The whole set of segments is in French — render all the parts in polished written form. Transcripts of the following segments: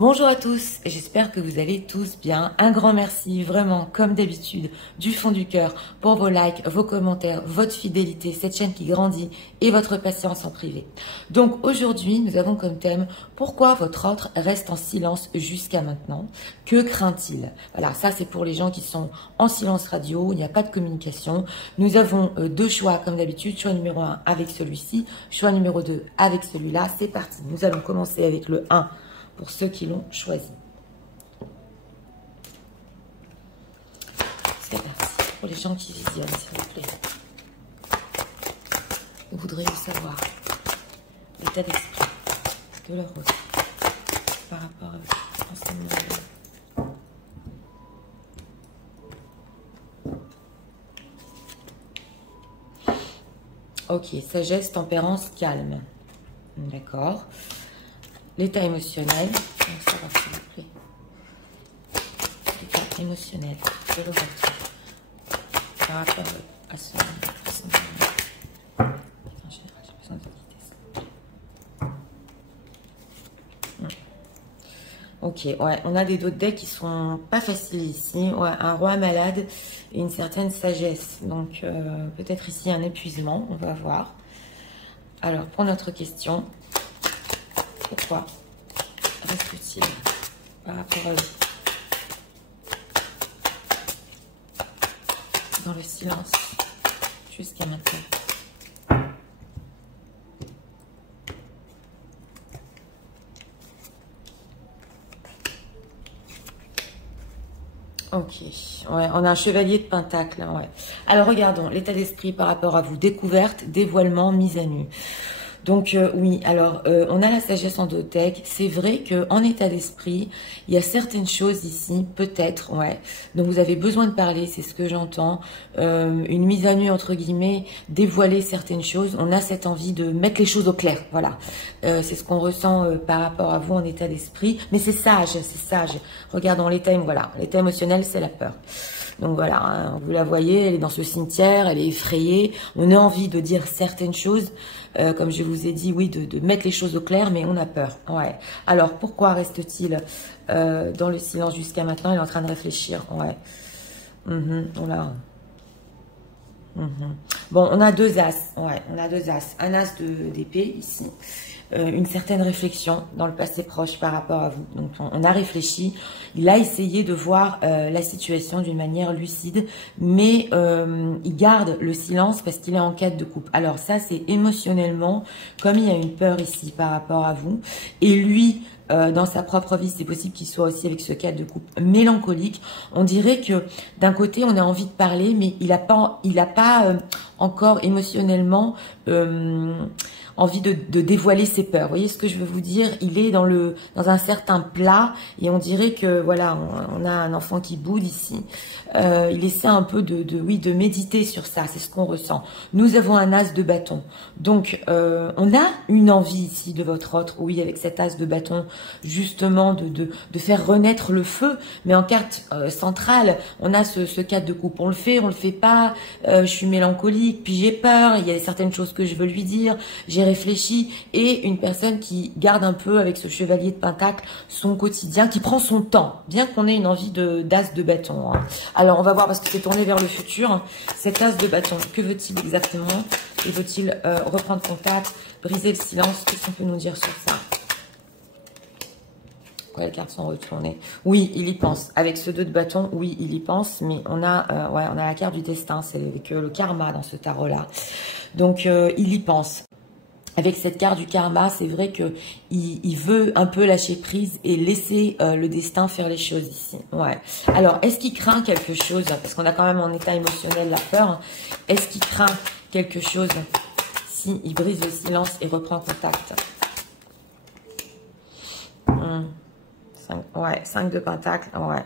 Bonjour à tous, j'espère que vous allez tous bien. Un grand merci, vraiment, comme d'habitude, du fond du cœur, pour vos likes, vos commentaires, votre fidélité, cette chaîne qui grandit et votre patience en privé. Donc aujourd'hui, nous avons comme thème, pourquoi votre autre reste en silence jusqu'à maintenant? Que craint-il? Voilà, ça c'est pour les gens qui sont en silence radio, il n'y a pas de communication. Nous avons deux choix comme d'habitude, choix numéro 1 avec celui-ci, choix numéro 2 avec celui-là. C'est parti, nous allons commencer avec le 1. Pour ceux qui l'ont choisi. C'est parti. Pour les gens qui visionnent, s'il vous plaît. Vous voudriez savoir l'état d'esprit de leur autre par rapport à l'enseignement. Ok, sagesse, tempérance, calme. D'accord. L'état émotionnel, donc ça va s'il vous plaît. L'état émotionnel de l'ouverture par rapport à ce moment. En général, j'ai besoin de quitter ça. Ok, ouais, on a des dos de deck qui sont pas faciles ici. Ouais, un roi malade et une certaine sagesse. Donc, peut-être ici un épuisement, on va voir. Alors, pour notre question. Pourquoi reste-t-il par rapport à lui dans le silence jusqu'à maintenant? Ok, ouais, on a un chevalier de pentacle. Ouais. Alors regardons l'état d'esprit par rapport à vous. Découverte, dévoilement, mise à nu. Donc oui, alors on a la sagesse en deux decks. C'est vrai que en état d'esprit, il y a certaines choses ici, peut-être, ouais, dont vous avez besoin de parler, c'est ce que j'entends. Une mise à nu entre guillemets, dévoiler certaines choses. On a cette envie de mettre les choses au clair, voilà. C'est ce qu'on ressent par rapport à vous en état d'esprit. Mais c'est sage, c'est sage. Regardons l'état, voilà, l'état émotionnel, c'est la peur. Donc voilà, hein, vous la voyez, elle est dans ce cimetière, elle est effrayée. On a envie de dire certaines choses, comme je vous ai dit, oui, de mettre les choses au clair, mais on a peur. Ouais. Alors, pourquoi reste-t-il dans le silence jusqu'à maintenant? Il est en train de réfléchir. Ouais. On l'a. Bon, on a deux as. Ouais, on a deux as. Un as d'épée ici. Une certaine réflexion dans le passé proche par rapport à vous. Donc, on a réfléchi. Il a essayé de voir la situation d'une manière lucide, mais il garde le silence parce qu'il est en quête de coupe. Alors ça, c'est émotionnellement, comme il y a une peur ici par rapport à vous, et lui, dans sa propre vie, c'est possible qu'il soit aussi avec ce cadre de coupe mélancolique. On dirait que d'un côté, on a envie de parler, mais il n'a pas encore émotionnellement envie de dévoiler ses peurs. Vous voyez ce que je veux vous dire? Il est dans un certain plat et on dirait que voilà, on a un enfant qui boude ici. Il essaie un peu de méditer sur ça. C'est ce qu'on ressent. Nous avons un as de bâton. Donc, on a une envie ici de votre autre, oui, avec cet as de bâton, justement de faire renaître le feu. Mais en carte centrale, on a ce cadre de coupe. On le fait pas. Je suis mélancolique, puis j'ai peur. Il y a certaines choses que je veux lui dire. J'ai réfléchi, et une personne qui garde un peu avec ce chevalier de pentacle son quotidien, qui prend son temps, bien qu'on ait une envie d'as de bâton. Hein. Alors on va voir, parce que c'est tourné vers le futur, hein, cet as de bâton, que veut-il exactement? Et veut-il reprendre contact, briser le silence? Qu'est-ce qu'on peut nous dire sur ça? Ouais, les cartes sont retournées. Oui, il y pense. Avec ce 2 de bâton, oui, il y pense, mais on a la carte du destin, c'est avec le karma dans ce tarot-là. Donc il y pense. Avec cette carte du karma, c'est vrai que il veut un peu lâcher prise et laisser le destin faire les choses ici. Ouais. Alors, est-ce qu'il craint quelque chose? Parce qu'on a quand même en état émotionnel la peur. Est-ce qu'il craint quelque chose si il brise le silence et reprend contact? 5 de pentacle. Ouais.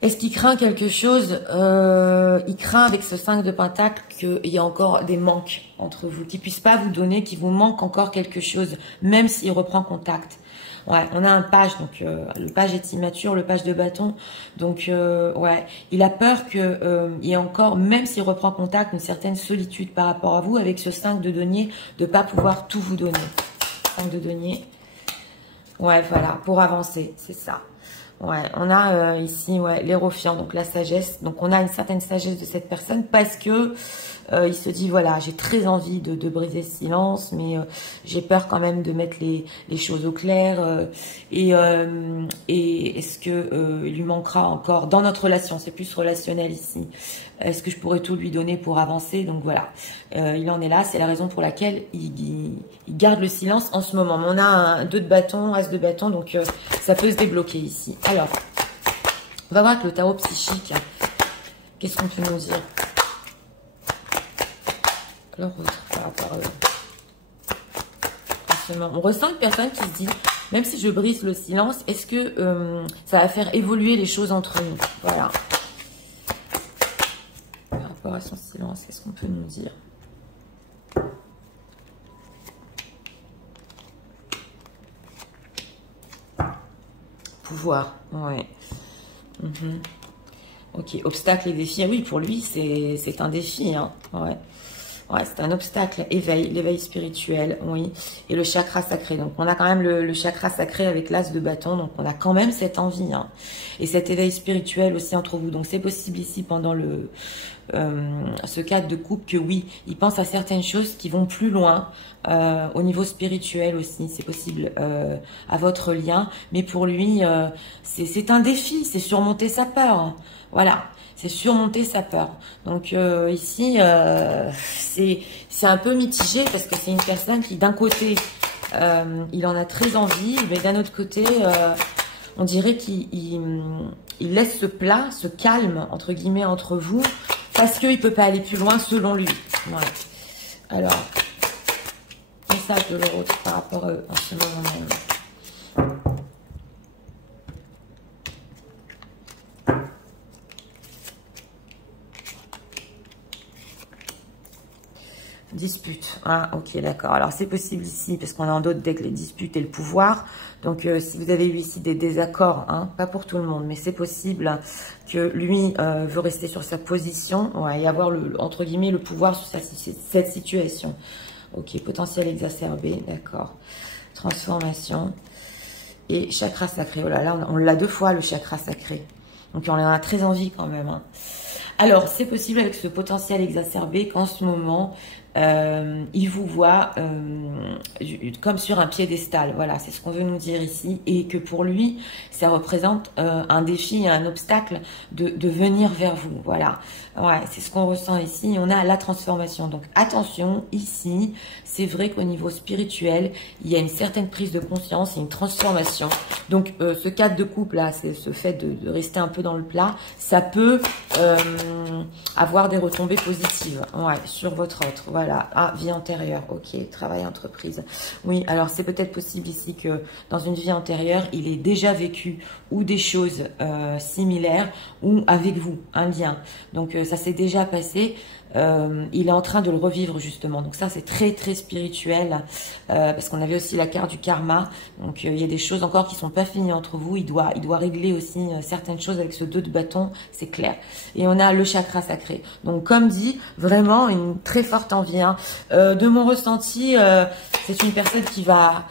Est-ce qu'il craint quelque chose? Il craint avec ce 5 de pentacle qu'il y a encore des manques entre vous, qu'il ne puisse pas vous donner, qu'il vous manque encore quelque chose, même s'il reprend contact. Ouais, on a un page, donc le page est immature, le page de bâton. Donc, ouais, il a peur qu'il y ait encore, même s'il reprend contact, une certaine solitude par rapport à vous, avec ce 5 de denier, de ne pas pouvoir tout vous donner. 5 de denier. Ouais, voilà, pour avancer, c'est ça. Ouais, on a ici ouais, l'Hérophant, donc la sagesse. Donc on a une certaine sagesse de cette personne parce que il se dit voilà, j'ai très envie de briser ce silence, mais j'ai peur quand même de mettre les choses au clair. Et est-ce que il lui manquera encore dans notre relation, c'est plus relationnel ici. Est-ce que je pourrais tout lui donner pour avancer? Donc voilà, il en est là. C'est la raison pour laquelle il garde le silence en ce moment. Mais on a un 2 de bâton, as de bâton, donc ça peut se débloquer ici. Alors, on va voir avec le tarot psychique. Qu'est-ce qu'on peut nous dire? Alors, par rapport à on ressent une personne qui se dit, même si je brise le silence, est-ce que ça va faire évoluer les choses entre nous? Voilà. Par rapport à son silence, qu'est-ce qu'on peut nous dire? Pouvoir, ouais. Ok, obstacle et défi. Ah oui, pour lui, c'est un défi. Hein. Ouais. Ouais, c'est un obstacle. Éveil, l'éveil spirituel, oui. Et le chakra sacré. Donc, on a quand même le chakra sacré avec l'as de bâton. Donc, on a quand même cette envie. Hein. Et cet éveil spirituel aussi entre vous. Donc, c'est possible ici pendant ce cadre de couple que oui, il pense à certaines choses qui vont plus loin au niveau spirituel aussi. C'est possible à votre lien. Mais pour lui, c'est un défi. C'est surmonter sa peur. Hein. Voilà. C'est surmonter sa peur. Donc ici, c'est un peu mitigé parce que c'est une personne qui, d'un côté, il en a très envie, mais d'un autre côté, on dirait qu'il laisse ce plat, ce calme, entre guillemets, entre vous, parce qu'il ne peut pas aller plus loin selon lui. Ouais. Alors, message de l'autre par rapport à eux en ce moment même. Dispute. Ah, ok, d'accord. Alors, c'est possible ici, parce qu'on a en d'autres decks les disputes et le pouvoir. Donc, si vous avez eu ici des désaccords, hein, pas pour tout le monde, mais c'est possible que lui veut rester sur sa position ouais, et avoir, entre guillemets, le pouvoir sur cette situation. Ok, potentiel exacerbé, d'accord. Transformation. Et chakra sacré. Oh là là, on l'a 2 fois, le chakra sacré. Donc, on en a très envie quand même. Hein. Alors, c'est possible avec ce potentiel exacerbé qu'en ce moment, il vous voit comme sur un piédestal. Voilà, c'est ce qu'on veut nous dire ici. Et que pour lui, ça représente un défi, un obstacle de venir vers vous. Voilà, ouais, c'est ce qu'on ressent ici. On a la transformation. Donc, attention, ici, c'est vrai qu'au niveau spirituel, il y a une certaine prise de conscience et une transformation. Donc, ce cadre de couple-là, c'est ce fait de rester un peu dans le plat, ça peut avoir des retombées positives ouais, sur votre autre. Voilà. Ah, vie antérieure. Ok, travail, entreprise. Oui, alors c'est peut-être possible ici que dans une vie antérieure, il ait déjà vécu ou des choses similaires ou avec vous, un lien. Donc, ça s'est déjà passé. Il est en train de le revivre justement. Donc ça, c'est très, très spirituel parce qu'on avait aussi la carte du karma. Donc, il y a des choses encore qui sont pas finies entre vous. Il doit régler aussi certaines choses avec ce 2 de bâton, c'est clair. Et on a le chakra sacré. Donc, comme dit, vraiment une très forte envie. Hein. De mon ressenti, c'est une personne qui va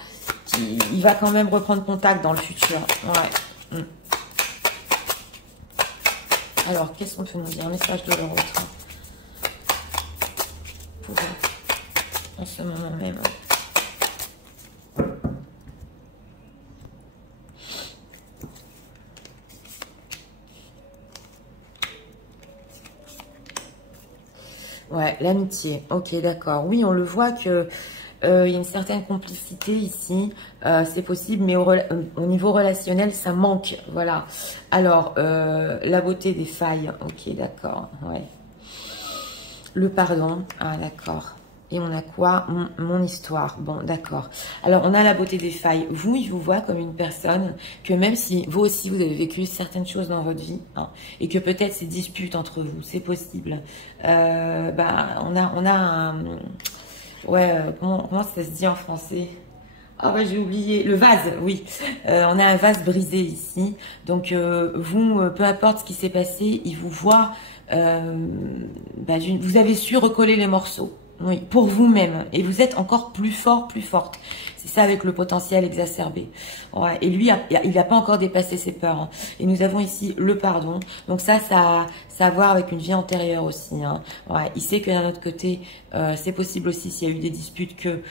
quand même reprendre contact dans le futur. Ouais. Alors, qu'est-ce qu'on peut nous dire? Un message de l'autre. En ce moment même. Ouais, l'amitié. Ok, d'accord. Oui, on le voit que il y a une certaine complicité ici. C'est possible, mais au niveau relationnel, ça manque. Voilà. Alors, la beauté des failles. Ok, d'accord. Ouais. Le pardon. Ah, d'accord. Et on a quoi? Mon histoire. Bon, d'accord. Alors, on a la beauté des failles. Vous, il vous voit comme une personne que même si vous aussi, vous avez vécu certaines choses dans votre vie, hein, et que peut-être ces disputes entre vous, c'est possible. Bah, on a un... Ouais, comment ça se dit en français? Ah ouais, j'ai oublié. Le vase, oui. On a un vase brisé ici. Donc, vous, peu importe ce qui s'est passé, il vous voit... bah, vous avez su recoller les morceaux. Oui, pour vous-même. Et vous êtes encore plus fort, plus forte. C'est ça avec le potentiel exacerbé. Ouais. Et lui, il n'a pas encore dépassé ses peurs. Hein. Et nous avons ici le pardon. Donc ça a à voir avec une vie antérieure aussi. Hein. Ouais. Il sait que d'un autre côté, c'est possible aussi s'il y a eu des disputes que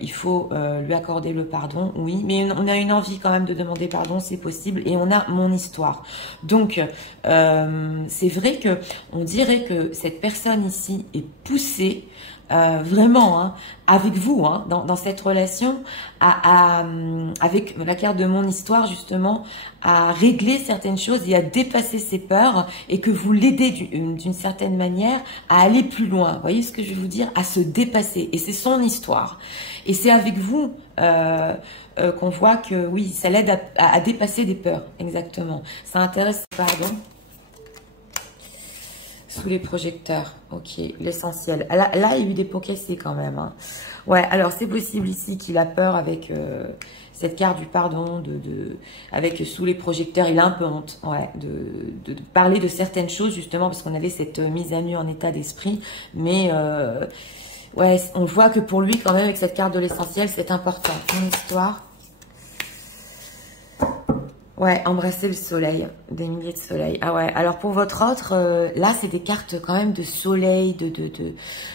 il faut lui accorder le pardon. Oui, mais on a une envie quand même de demander pardon, c'est possible. Et on a mon histoire. Donc c'est vrai que on dirait que cette personne ici est poussée. Vraiment, hein, avec vous, hein, dans cette relation, avec la carte de mon histoire, justement, à régler certaines choses et à dépasser ses peurs et que vous l'aidez d'une certaine manière à aller plus loin. Vous voyez ce que je veux vous dire? À se dépasser. Et c'est son histoire. Et c'est avec vous qu'on voit que, oui, ça l'aide à dépasser des peurs. Exactement. Ça intéresse, pardon. Sous les projecteurs, ok, l'essentiel. Là, il y a eu des pots cassés quand même. Hein. Ouais, alors c'est possible ici qu'il a peur avec cette carte du pardon, avec sous les projecteurs, il a un peu honte, ouais, de parler de certaines choses justement parce qu'on avait cette mise à nu en état d'esprit, mais ouais, on voit que pour lui quand même avec cette carte de l'essentiel, c'est important. Mon histoire. Ouais, embrasser le soleil, des milliers de soleils. Ah ouais, alors pour votre autre, là c'est des cartes quand même de soleil,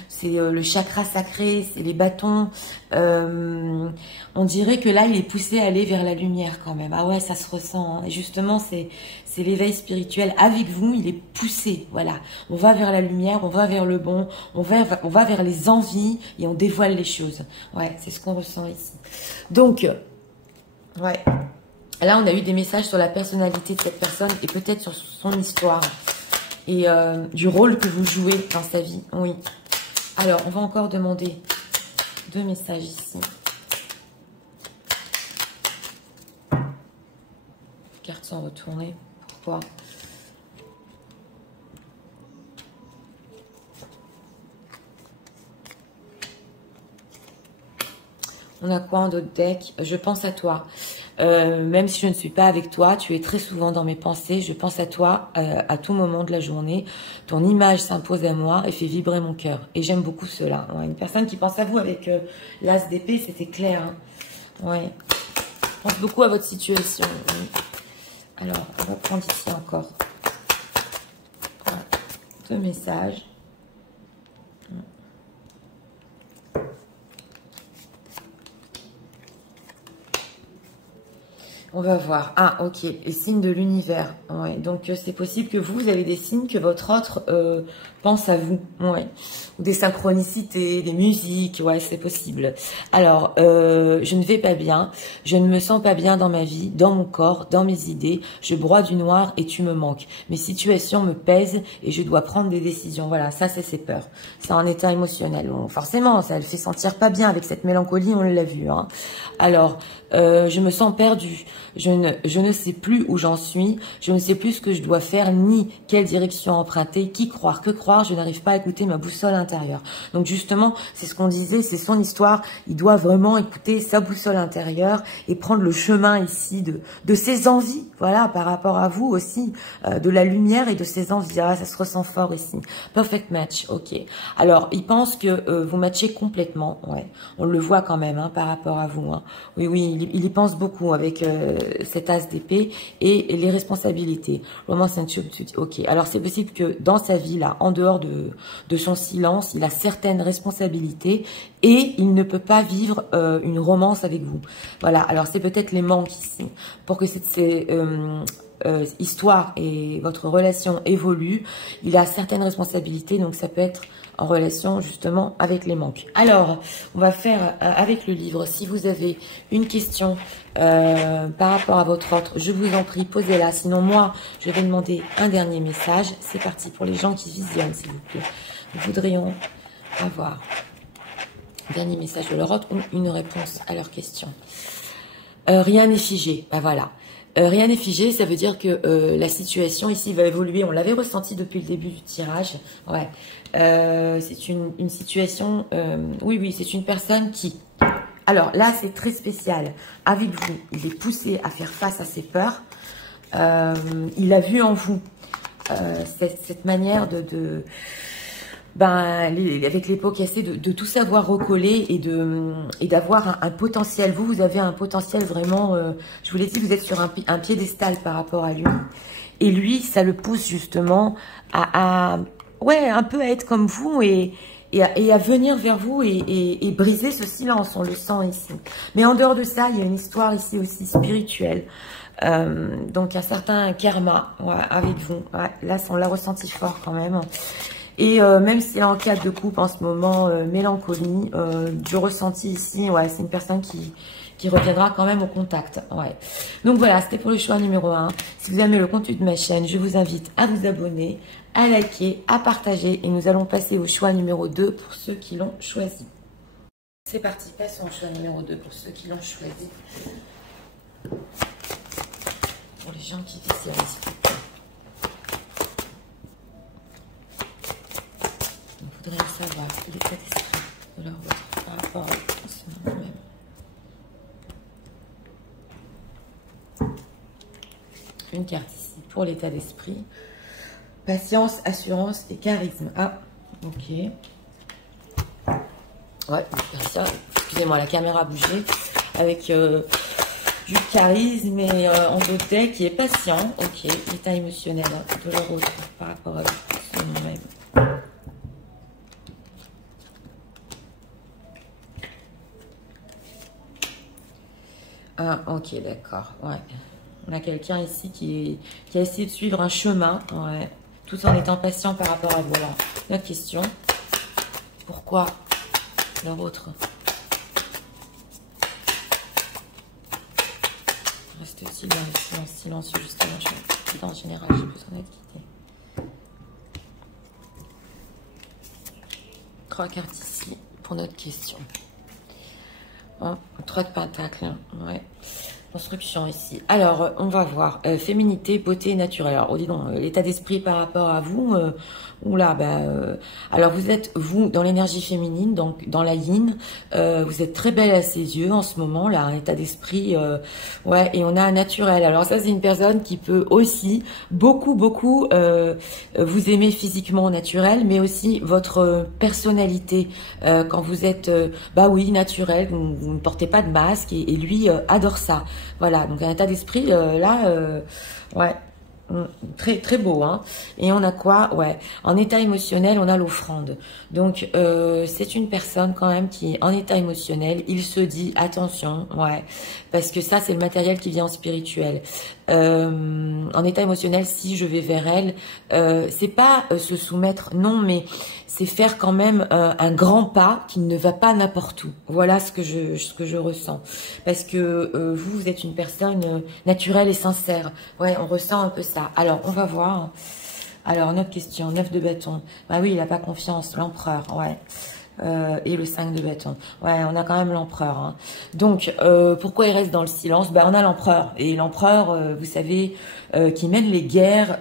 c'est le chakra sacré, c'est les bâtons. On dirait que là il est poussé à aller vers la lumière quand même. Ah ouais, ça se ressent. Hein. Et justement, c'est l'éveil spirituel avec vous, il est poussé. Voilà, on va vers la lumière, on va vers le bon, on va vers les envies et on dévoile les choses. Ouais, c'est ce qu'on ressent ici. Donc, ouais. Là, on a eu des messages sur la personnalité de cette personne et peut-être sur son histoire et du rôle que vous jouez dans sa vie. Oui. Alors, on va encore demander 2 messages ici. Les cartes sont retournées. Pourquoi ? On a quoi en d'autres deck? Je pense à toi. Même si je ne suis pas avec toi, tu es très souvent dans mes pensées. Je pense à toi à tout moment de la journée. Ton image s'impose à moi et fait vibrer mon cœur. Et j'aime beaucoup cela. Ouais, une personne qui pense à vous avec l'as d'épée, c'était clair. Hein. Ouais. Je pense beaucoup à votre situation. Oui. Alors, on va prendre ici encore. Voilà. 2 messages. On va voir. Ah, ok. Les signes de l'univers. Ouais. Donc, c'est possible que vous avez des signes que votre autre pense à vous. Ouais. Ou des synchronicités, des musiques. Ouais, c'est possible. Alors, je ne vais pas bien. Je ne me sens pas bien dans ma vie, dans mon corps, dans mes idées. Je broie du noir et tu me manques. Mes situations me pèsent et je dois prendre des décisions. Voilà, ça, c'est ses peurs. C'est un état émotionnel. Bon, forcément, ça le fait sentir pas bien avec cette mélancolie, on l'a vu. Hein. Alors, je me sens perdue. Je ne sais plus où j'en suis. Je ne sais plus ce que je dois faire, ni quelle direction emprunter, qui croire, que croire. Je n'arrive pas à écouter ma boussole intérieure. Donc justement, c'est ce qu'on disait, c'est son histoire. Il doit vraiment écouter sa boussole intérieure et prendre le chemin ici de ses envies. Voilà, par rapport à vous aussi, de la lumière et de ses envies. Ah, ça se ressent fort ici. Perfect match, ok. Alors, il pense que vous matchez complètement. Ouais, on le voit quand même hein, par rapport à vous. Hein. Oui, oui, il y pense beaucoup avec cet as d'épée et les responsabilités. Romance and ok. Alors, c'est possible que dans sa vie, là, en dehors de son silence, il a certaines responsabilités et il ne peut pas vivre une romance avec vous. Voilà. Alors, c'est peut-être les manques ici. Pour que cette histoire et votre relation évolue, il a certaines responsabilités, donc ça peut être en relation justement avec les manques. Alors, on va faire avec le livre. Si vous avez une question par rapport à votre autre, je vous en prie, posez-la. Sinon, moi, je vais demander un dernier message. C'est parti pour les gens qui visionnent, s'il vous plaît. Nous voudrions avoir un dernier message de leur autre ou une réponse à leur question. Rien n'est figé. Ben voilà. Rien n'est figé, ça veut dire que la situation ici va évoluer. On l'avait ressenti depuis le début du tirage. Ouais. C'est une situation... oui, c'est une personne qui... Alors là, c'est très spécial. Avec vous, il est poussé à faire face à ses peurs. Il a vu en vous cette manière avec les pots cassés, de tout savoir recoller et d'avoir un potentiel. Vous avez un potentiel vraiment, je vous l'ai dit, vous êtes sur un piédestal par rapport à lui. Et lui, ça le pousse justement ouais, un peu à être comme vous et à venir vers vous et briser ce silence, on le sent ici. Mais en dehors de ça, il y a une histoire ici aussi spirituelle. Donc un certain karma ouais, avec vous. Ouais, là, on l'a ressenti fort quand même. Et même s'il est en cas de couple en ce moment, mélancolie, du ressenti ici, ouais, c'est une personne qui reviendra quand même au contact. Ouais. Donc voilà, c'était pour le choix numéro 1. Si vous aimez le contenu de ma chaîne, je vous invite à vous abonner, à liker, à partager. Et nous allons passer au choix numéro 2 pour ceux qui l'ont choisi. C'est parti, passons au choix numéro 2 pour ceux qui l'ont choisi. Pour les gens qui visualisent. Il faudrait savoir l'état d'esprit de leur autre par rapport à ce moment même. Une carte ici pour l'état d'esprit. Patience, assurance et charisme. Ah, ok. Ouais, excusez-moi, la caméra a bougé. Avec du charisme et en beauté qui est patient. Ok, l'état émotionnel de leur autre par rapport à ce moment même. Ah, ok, d'accord, ouais. On a quelqu'un ici qui a essayé de suivre un chemin, ouais, tout en étant patient par rapport à vous. Alors, notre question, pourquoi leur autre reste-t-il dans le silence silencieux, justement, en général, j'ai besoin d'être guidée. 3 cartes ici pour notre question. Oh, 3 de pentacles, ouais. Construction ici. Alors, on va voir. Féminité, beauté naturelle. Alors, dis donc, l'état d'esprit par rapport à vous. Oula, alors, vous êtes, vous, dans l'énergie féminine, donc dans la yin. Vous êtes très belle à ses yeux en ce moment, là. Un état d'esprit. Ouais, et on a un naturel. Alors, ça, c'est une personne qui peut aussi beaucoup vous aimer physiquement naturel, mais aussi votre personnalité. Quand vous êtes, oui, naturel, vous ne portez pas de masque et lui adore ça. Voilà, donc un état d'esprit, ouais, très très beau, hein. Et on a quoi? Ouais, en état émotionnel, on a l'offrande. Donc, c'est une personne quand même qui est en état émotionnel. Il se dit, attention, ouais, parce que ça, c'est le matériel qui vient en spirituel. En état émotionnel, si je vais vers elle, c'est pas se soumettre, non, mais c'est faire quand même un grand pas qui ne va pas n'importe où. Voilà ce que je ressens. Parce que vous êtes une personne naturelle et sincère. Ouais, on ressent un peu ça. Alors, on va voir. Alors, notre question, 9 de bâton. Bah oui, il n'a pas confiance, l'empereur, ouais. Et le 5 de bâton. Ouais, on a quand même l'empereur. Hein. Donc, pourquoi il reste dans le silence? On a l'empereur. Et l'empereur, vous savez, qui mène les guerres,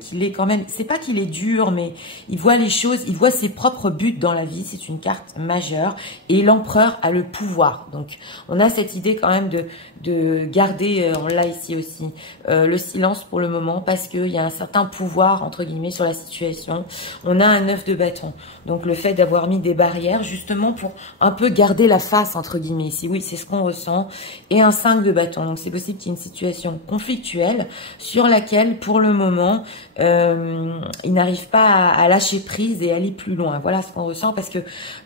qu'il est quand même... C'est pas qu'il est dur, mais il voit les choses, il voit ses propres buts dans la vie. C'est une carte majeure. Et l'empereur a le pouvoir. Donc, on a cette idée quand même de garder, on l'a ici aussi, le silence pour le moment, parce qu'il y a un certain pouvoir, entre guillemets, sur la situation. On a un 9 de bâton. Donc, le fait d'avoir mis des barrières, justement, pour un peu garder la face, entre guillemets, ici. Oui, c'est ce qu'on ressent. Et un 5 de bâton. Donc, c'est possible qu'il y ait une situation conflictuelle sur laquelle, pour le moment, il n'arrive pas à lâcher prise et aller plus loin. Voilà ce qu'on ressent, parce que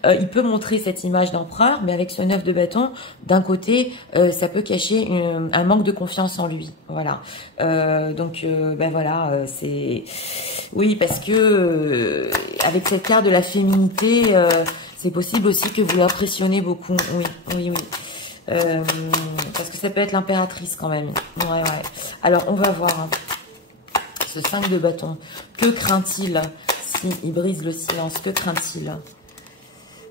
il peut montrer cette image d'empereur, mais avec ce 9 de bâton, d'un côté, ça peut cacher un manque de confiance en lui. Voilà. Donc, voilà, c'est... Oui, parce que avec cette carte de la féminité, c'est possible aussi que vous l'impressionnez beaucoup. Oui. Parce que ça peut être l'impératrice quand même. Ouais. Alors, on va voir. Hein. Ce 5 de bâton. Que craint-il s'il brise le silence? Que craint-il?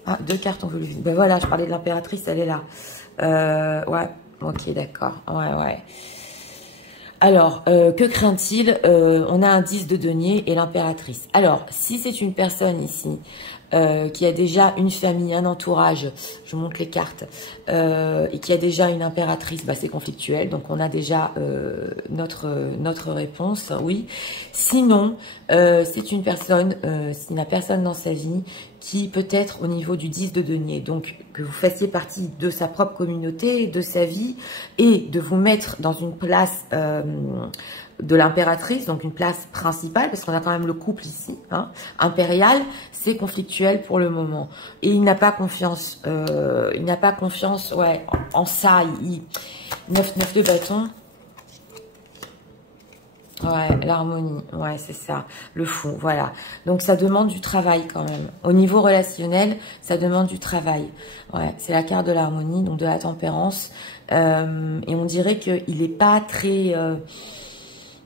Ah, 2 cartes, on veut lui... voilà, je parlais de l'impératrice, elle est là. Ouais, ok, d'accord. Ouais. Alors, que craint-il? On a un 10 de denier et l'impératrice. Alors, si c'est une personne ici qui a déjà une famille, un entourage, je vous montre les cartes, et qui a déjà une impératrice, bah, c'est conflictuel, donc on a déjà notre réponse, oui. Sinon, c'est une personne, s'il n'y a personne dans sa vie, qui peut être au niveau du 10 de denier, donc que vous fassiez partie de sa propre communauté, de sa vie, et de vous mettre dans une place de l'impératrice, donc une place principale, parce qu'on a quand même le couple ici, hein, impérial, c'est conflictuel pour le moment. Et il n'a pas confiance, ouais, en ça. 9 de bâton. Ouais, l'harmonie, ouais, c'est ça, le fond, voilà. Donc, ça demande du travail quand même. Au niveau relationnel, ça demande du travail. Ouais, c'est la carte de l'harmonie, donc de la tempérance. Et on dirait qu'il n'est pas très...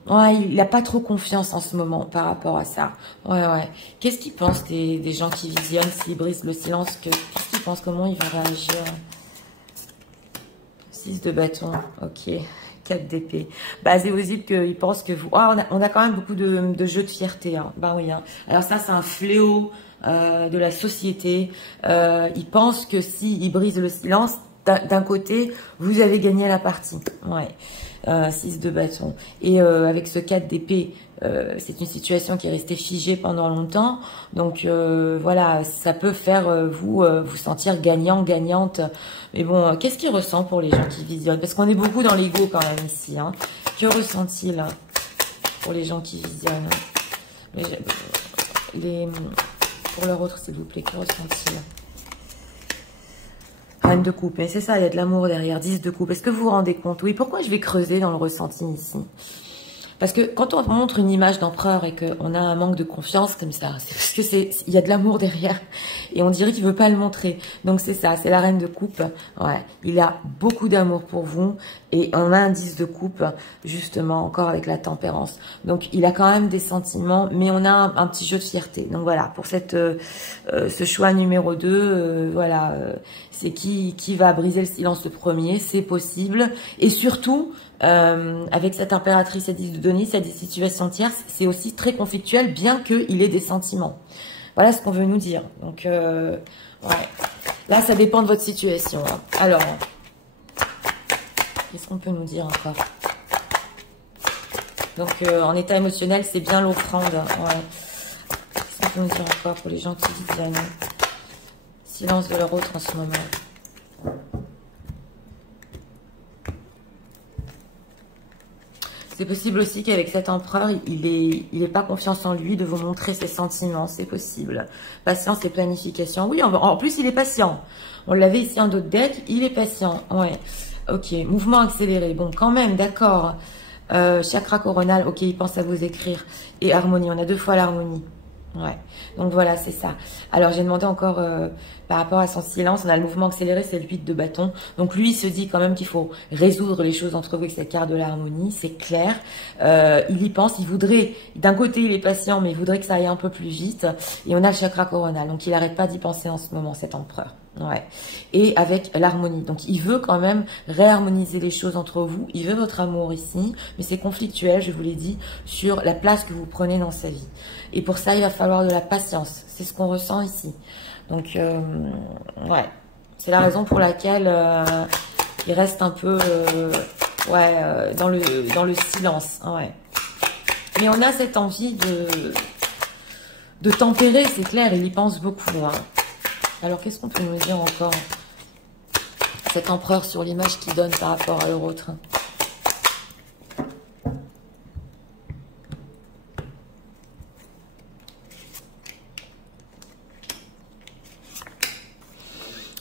ouais, il n'a pas trop confiance en ce moment par rapport à ça. Ouais, ouais. Qu'est-ce qu'il pense des gens qui visionnent, s'ils brisent le silence, qu'est-ce qu'il pense, comment il va réagir? 6 de bâton, ok. 4 d'épée. Bah, c'est possible qu'il pense que vous... Ah, on a quand même beaucoup de jeux de fierté. Hein. Bah oui. Hein. Alors ça, c'est un fléau de la société. Il pense que s'il brise le silence, d'un côté, vous avez gagné la partie. Ouais. 6 de bâton. Et avec ce 4 d'épée, c'est une situation qui est restée figée pendant longtemps. Donc voilà, ça peut faire vous sentir gagnant, gagnante. Mais bon, qu'est-ce qu'il ressent pour les gens qui visionnent? Parce qu'on est beaucoup dans l'ego quand même ici. Hein. Que ressent-il pour les gens qui visionnent? Pour leur autre, s'il vous plaît, que ressent-il? Reine de coupe, mais c'est ça, il y a de l'amour derrière. 10 de coupe, est-ce que vous vous rendez compte? Oui, pourquoi je vais creuser dans le ressenti ici? Parce que quand on montre une image d'empereur et qu'on a un manque de confiance comme ça, c'est parce que il y a de l'amour derrière et on dirait qu'il veut pas le montrer. Donc c'est ça, c'est la reine de coupe. Ouais, il a beaucoup d'amour pour vous et on a un 10 de coupe justement encore avec la tempérance. Donc il a quand même des sentiments, mais on a un petit jeu de fierté. Donc voilà, pour ce choix numéro 2, voilà, c'est qui va briser le silence le premier, c'est possible et surtout. Avec cette impératrice à 10 de denier, c'est des situations tierces, c'est aussi très conflictuel, bien qu'il ait des sentiments. Voilà ce qu'on veut nous dire. Donc, ouais. Là, ça dépend de votre situation. Hein. Alors, qu'est-ce qu'on peut nous dire encore? Donc, en état émotionnel, c'est bien l'offrande. Ouais. Qu'est-ce qu'on peut nous dire encore pour les gens qui visionnent? Silence de leur autre en ce moment. C'est possible aussi qu'avec cet empereur, il ait pas confiance en lui de vous montrer ses sentiments. C'est possible. Patience et planification. Oui, en plus, il est patient. On l'avait ici en d'autres decks. Il est patient. Ouais. Ok. Mouvement accéléré. Bon, quand même, d'accord. Chakra coronal. Ok, il pense à vous écrire. Et harmonie. On a 2 fois l'harmonie. Ouais. Donc voilà, c'est ça. Alors, j'ai demandé encore... par rapport à son silence, on a le mouvement accéléré, c'est le 8 de bâton. Donc lui, il se dit quand même qu'il faut résoudre les choses entre vous avec cette carte de l'harmonie, c'est clair. Il y pense, il voudrait, d'un côté il est patient, mais il voudrait que ça aille un peu plus vite. Et on a le chakra coronal, donc il n'arrête pas d'y penser en ce moment, cet empereur. Ouais. Et avec l'harmonie. Donc il veut quand même réharmoniser les choses entre vous, il veut votre amour ici, mais c'est conflictuel, je vous l'ai dit, sur la place que vous prenez dans sa vie. Et pour ça, il va falloir de la patience, c'est ce qu'on ressent ici. Donc, ouais, c'est la raison pour laquelle il reste un peu, ouais, dans le silence. Hein, ouais. Mais on a cette envie de tempérer, c'est clair, il y pense beaucoup. Hein. Alors, qu'est-ce qu'on peut nous dire encore? Cet empereur sur l'image qu'il donne par rapport à l'autre.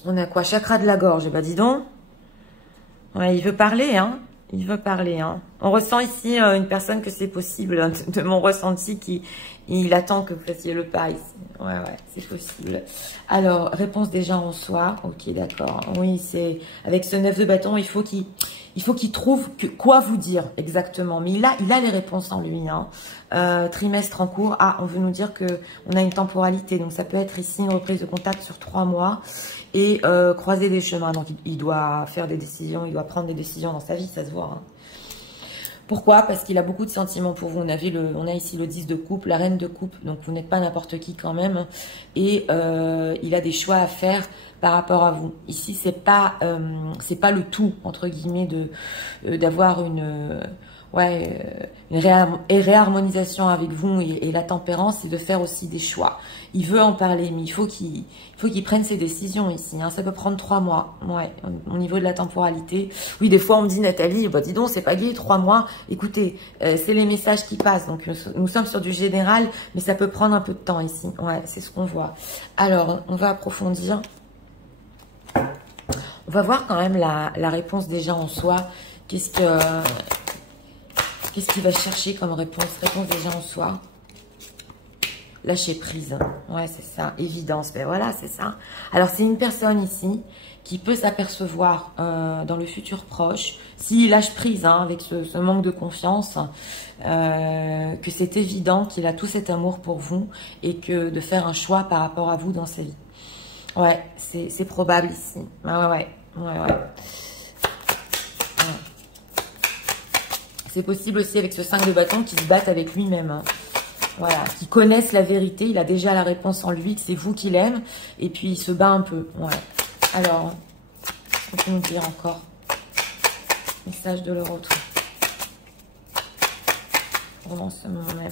On a quoi? Chakra de la gorge. Bah dis donc. Ouais, il veut parler, hein. Il veut parler, hein. On ressent ici une personne que c'est possible, hein, de mon ressenti, il attend que vous fassiez le pas ici. Ouais, ouais, c'est possible. Alors, réponse déjà en soi. Ok, d'accord. Oui, c'est avec ce 9 de bâton, il faut qu'il trouve quoi vous dire exactement. Mais il a les réponses en lui. Hein. Trimestre en cours. Ah, on veut nous dire que on a une temporalité. Donc, ça peut être ici une reprise de contact sur 3 mois. Et croiser des chemins. Donc, il doit faire des décisions. Il doit prendre des décisions dans sa vie. Ça se voit. Hein. Pourquoi? Parce qu'il a beaucoup de sentiments pour vous. On a ici le 10 de coupe, la reine de coupe, donc vous n'êtes pas n'importe qui quand même. Et il a des choix à faire par rapport à vous. Ici, c'est pas le tout, entre guillemets, d'avoir une réharmonisation avec vous et la tempérance, c'est de faire aussi des choix. Il veut en parler, mais il faut qu'il prenne ses décisions ici. Hein. Ça peut prendre 3 mois, ouais, au niveau de la temporalité. Oui, des fois on me dit, Nathalie, bah dis donc, c'est pas gai, 3 mois. Écoutez, c'est les messages qui passent. Donc nous sommes sur du général, mais ça peut prendre un peu de temps ici. Ouais, c'est ce qu'on voit. Alors, on va approfondir. On va voir quand même la réponse déjà en soi. Qu'est-ce qu'il va chercher comme réponse? Réponse déjà en soi. Lâcher prise. Ouais, c'est ça. Évidence. Ben voilà, c'est ça. Alors, c'est une personne ici qui peut s'apercevoir dans le futur proche, s'il lâche prise avec ce manque de confiance, que c'est évident qu'il a tout cet amour pour vous et que de faire un choix par rapport à vous dans sa vie. Ouais, c'est probable ici. Ouais. C'est possible aussi avec ce 5 de bâton qu'il se batte avec lui-même. Hein. Voilà, qui connaisse la vérité. Il a déjà la réponse en lui, que c'est vous qu'il aime. Et puis, il se bat un peu. Ouais. Alors, on peut nous dire encore. Message de leur autre. Romance moi-même.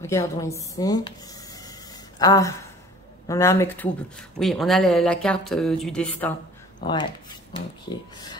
Regardons ici. Ah, on a un Mektoub. Oui, on a la carte du destin. Ouais, ok.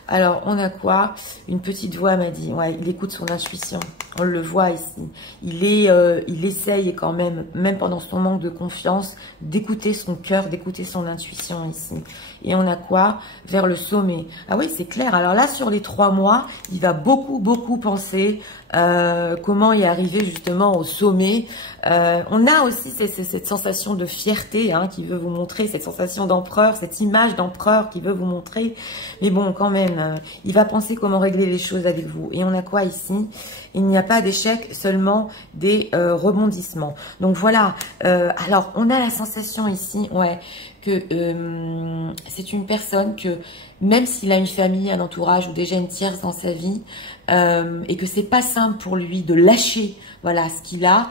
Alors, on a quoi? Une petite voix m'a dit. Ouais, il écoute son intuition. On le voit ici. Il essaye quand même pendant son manque de confiance, d'écouter son cœur, d'écouter son intuition ici. Et on a quoi? Vers le sommet. Ah oui, c'est clair. Alors là, sur les 3 mois, il va beaucoup penser comment y arriver justement au sommet. On a aussi cette sensation de fierté qui veut vous montrer, cette sensation d'empereur, cette image d'empereur qui veut vous montrer. Mais bon, quand même, il va penser comment régler les choses avec vous. Et on a quoi ici? Il n'y a pas d'échec, seulement des rebondissements. Donc voilà, alors on a la sensation ici, ouais, que c'est une personne que même s'il a une famille, un entourage ou déjà une tierce dans sa vie, et que c'est pas simple pour lui de lâcher, voilà, ce qu'il a,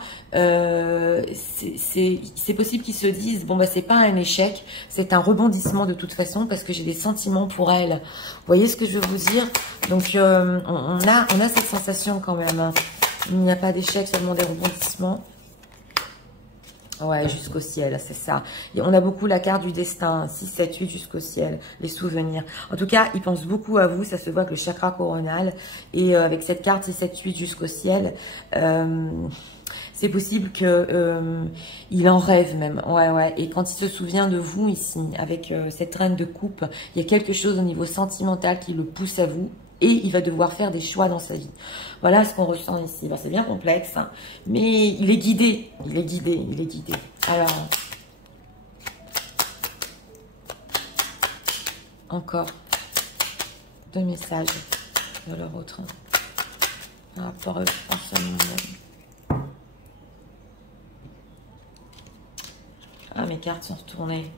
c'est possible qu'il se dise, bon bah c'est pas un échec, c'est un rebondissement de toute façon parce que j'ai des sentiments pour elle. Vous voyez ce que je veux vous dire? Donc on a cette sensation quand même. Hein. Il n'y a pas d'échec, seulement des rebondissements. Ouais, jusqu'au ciel, c'est ça. Et on a beaucoup la carte du destin, 6, 7, 8 jusqu'au ciel, les souvenirs. En tout cas, il pense beaucoup à vous, ça se voit avec le chakra coronal. Et avec cette carte 6, 7, 8 jusqu'au ciel, c'est possible que il en rêve même. Ouais. Et quand il se souvient de vous ici, avec cette reine de coupe, il y a quelque chose au niveau sentimental qui le pousse à vous. Et il va devoir faire des choix dans sa vie. Voilà ce qu'on ressent ici. Bon, c'est bien complexe, hein, mais il est guidé. Il est guidé. Alors, encore 2 messages de leur autre. Par rapport à eux, ah, mes cartes sont retournées.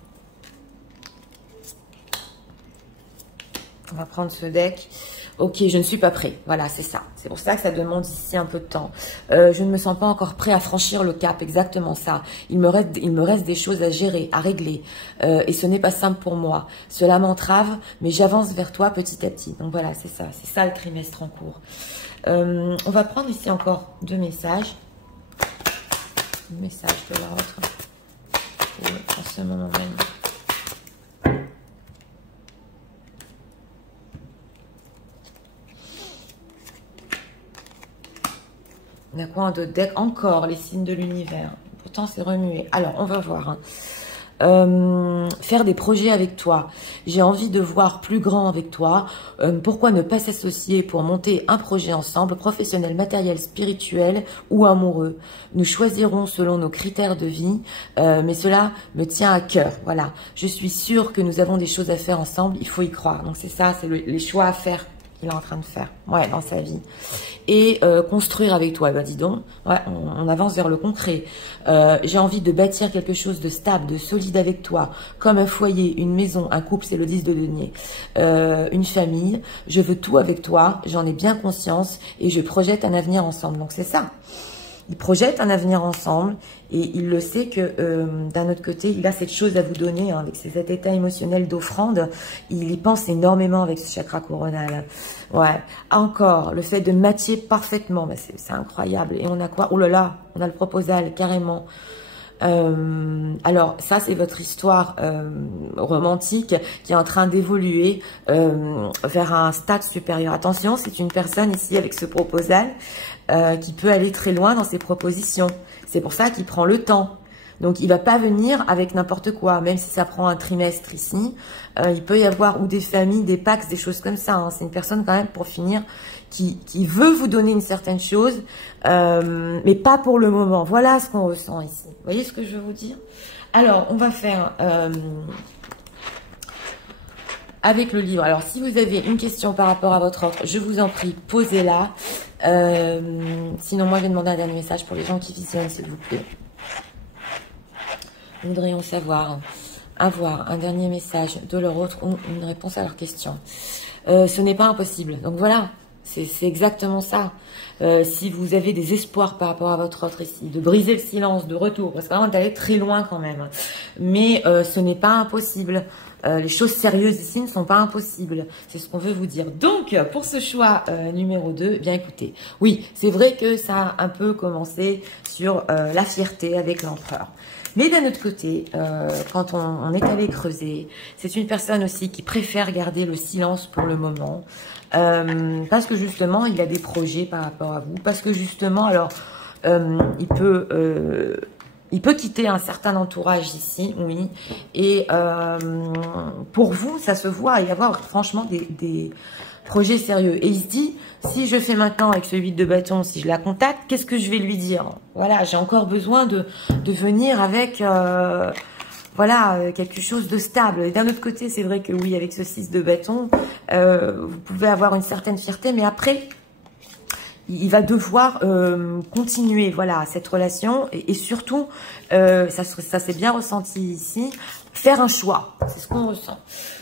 On va prendre ce deck. Ok, je ne suis pas prêt. Voilà, c'est ça. C'est pour ça que ça demande ici un peu de temps. Je ne me sens pas encore prêt à franchir le cap. Exactement ça. Il me reste des choses à gérer, à régler. Et ce n'est pas simple pour moi. Cela m'entrave, mais j'avance vers toi petit à petit. Donc voilà, c'est ça. C'est ça le trimestre en cours. On va prendre ici encore 2 messages. Un message de l'autre. En ce moment même. On a quoi en d'autres decks? Encore les signes de l'univers. Pourtant, c'est remué. Alors, on va voir. Faire des projets avec toi. J'ai envie de voir plus grand avec toi. Pourquoi ne pas s'associer pour monter un projet ensemble, professionnel, matériel, spirituel ou amoureux? Nous choisirons selon nos critères de vie, mais cela me tient à cœur. Voilà. Je suis sûre que nous avons des choses à faire ensemble. Il faut y croire. Donc, c'est ça, c'est les choix à faire. qu'il est en train de faire, ouais, dans sa vie. Et construire avec toi, ben dis donc, ouais, on avance vers le concret. J'ai envie de bâtir quelque chose de stable, de solide avec toi, comme un foyer, une maison, un couple, c'est le 10 de denier, une famille. Je veux tout avec toi, j'en ai bien conscience et je projette un avenir ensemble. Donc c'est ça. Il projette un avenir ensemble et il le sait que d'un autre côté, il a cette chose à vous donner, hein, avec cet état émotionnel d'offrande. Il y pense énormément avec ce chakra coronal. Ouais. Encore, le fait de matcher parfaitement, bah c'est incroyable. Et on a quoi? Oh là là, on a le proposal, carrément. Alors ça c'est votre histoire romantique qui est en train d'évoluer vers un stade supérieur. Attention, c'est une personne ici avec ce proposal qui peut aller très loin dans ses propositions. C'est pour ça qu'il prend le temps. Donc, il va pas venir avec n'importe quoi, même si ça prend un trimestre ici. Il peut y avoir ou des familles, des pax, des choses comme ça. Hein. C'est une personne quand même, pour finir, qui veut vous donner une certaine chose, mais pas pour le moment. Voilà ce qu'on ressent ici. Vous voyez ce que je veux vous dire? Alors, on va faire avec le livre. Alors, si vous avez une question par rapport à votre offre, je vous en prie, posez-la. Sinon, moi, je vais demander un dernier message pour les gens qui visionnent, s'il vous plaît. Nous voudrions avoir un dernier message de leur autre ou une réponse à leur question. Ce n'est pas impossible. Donc voilà, c'est exactement ça. Si vous avez des espoirs par rapport à votre autre ici, de briser le silence, de retour, parce que là on est allé très loin quand même. Mais ce n'est pas impossible. Les choses sérieuses ici ne sont pas impossibles. C'est ce qu'on veut vous dire. Donc, pour ce choix numéro 2, eh bien écoutez, oui, c'est vrai que ça a un peu commencé sur la fierté avec l'empereur. Mais d'un autre côté, quand on est allé creuser, c'est une personne aussi qui préfère garder le silence pour le moment. Parce que justement, il a des projets par rapport à vous. Parce que justement, alors, il peut quitter un certain entourage ici, oui. Et pour vous, ça se voit. Il y avoir franchement des projets sérieux. Et il se dit, si je fais maintenant avec ce 8 de bâton, si je la contacte, qu'est-ce que je vais lui dire? Voilà, j'ai encore besoin de venir avec... voilà, quelque chose de stable. Et d'un autre côté, c'est vrai que oui, avec ce 6 de bâton, vous pouvez avoir une certaine fierté, mais après, il va devoir continuer, voilà, cette relation. Et surtout, ça s'est bien ressenti ici, faire un choix. C'est ce qu'on ressent.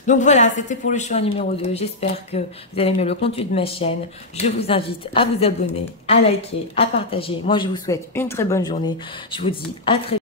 Donc voilà, c'était pour le choix numéro 2. J'espère que vous allez aimer le contenu de ma chaîne. Je vous invite à vous abonner, à liker, à partager. Moi, je vous souhaite une très bonne journée. Je vous dis à très bientôt.